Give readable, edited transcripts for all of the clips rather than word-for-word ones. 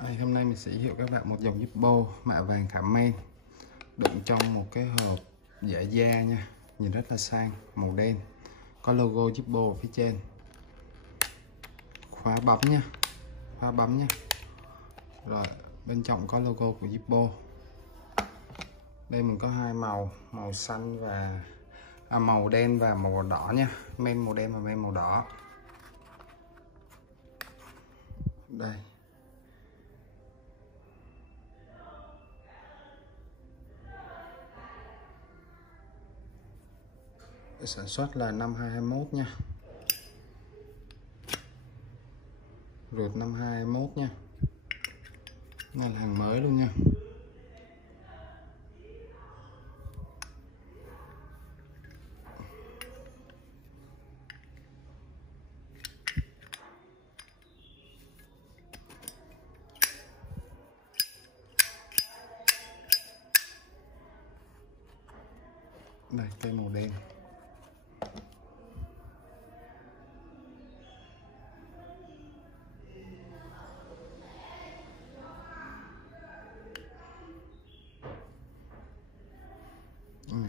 Hôm nay mình sẽ giới thiệu các bạn một dòng Zippo mạ vàng khảm men đựng trong một cái hộp giả da nha, nhìn rất là sang, màu đen, có logo Zippo ở phía trên, khóa bấm nha, rồi bên trong có logo của Zippo. Đây mình có hai màu, màu xanh và màu đen và màu đỏ nha, men màu đen và men màu đỏ. Đây, sản xuất là năm 2021 nha, ruột năm 2021 nha, này là hàng mới luôn nha. Đây, cây màu đen.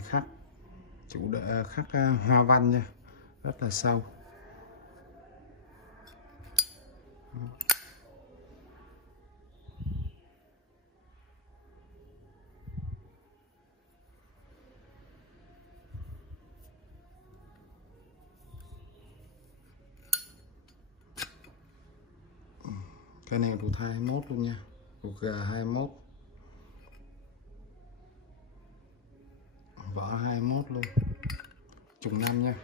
Khắc khắc hoa văn nha, rất là sâu. Cái này thuộc 21 luôn nha, thuộc 21, vỏ 21 luôn, trùng năm nha.